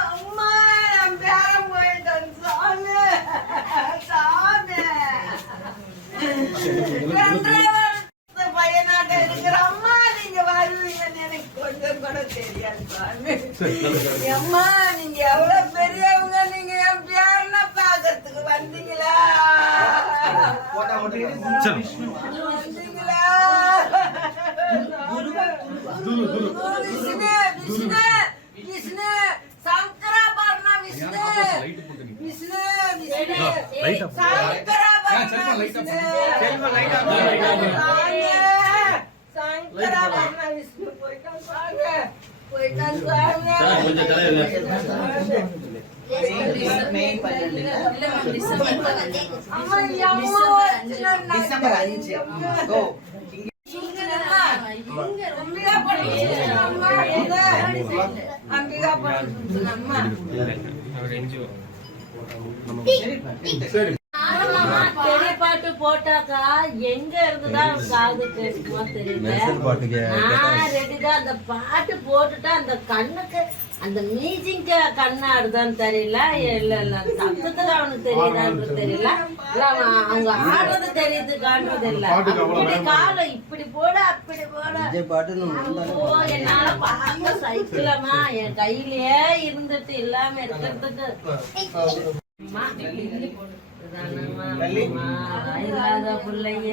அம்மா என் பேரன் போயிட்டான் சாமி சாமி பையனாட்ட இருக்கிற அம்மா நீங்க வருவீங்கன்னு எனக்கு கொஞ்சம் கூட தெரியாது சாமி. அம்மா நீங்க எவ்வளவு பெரியவங்க, நீங்க என் பேரனை பாக்கிறதுக்கு வந்தீங்களா வந்தீங்களா? விஷ்ணு விஷ்ணு விஷ்ணு சங்கராபரண விஷ்ணு விஷ்ணு விஷ்ணு சங்கராபரண விஷ்ணு சங்கராபரண விஷ்ணு போயிட்டான் சாங்க போயிட்டான் சாங்க. அம்மா அம்மா டிசம்பர் 5 பாட்டு போட்டாக்கா எங்க இருந்துதான் காது கேட்குமா தெரியல. ரெடிதான் அந்த பாட்டு போட்டுட்டா அந்த கண்ணுக்கு அந்த மியூசிக் கண்ணாடுதான் தெரியல. இல்ல இல்ல சத்தத்துல அவனுக்கு தெரியுதான்னு தெரியல. இல்ல அவங்க ஆடுறது தெரியுது காண்றது இல்ல. அப்படி காலம் இப்படி போட அப்படி போட என்னால பார்க்க சைக்கிளமா என் கையிலயே இருந்துட்டு இல்லாம இருக்கிறதுக்கு இல்லாத பிள்ளைய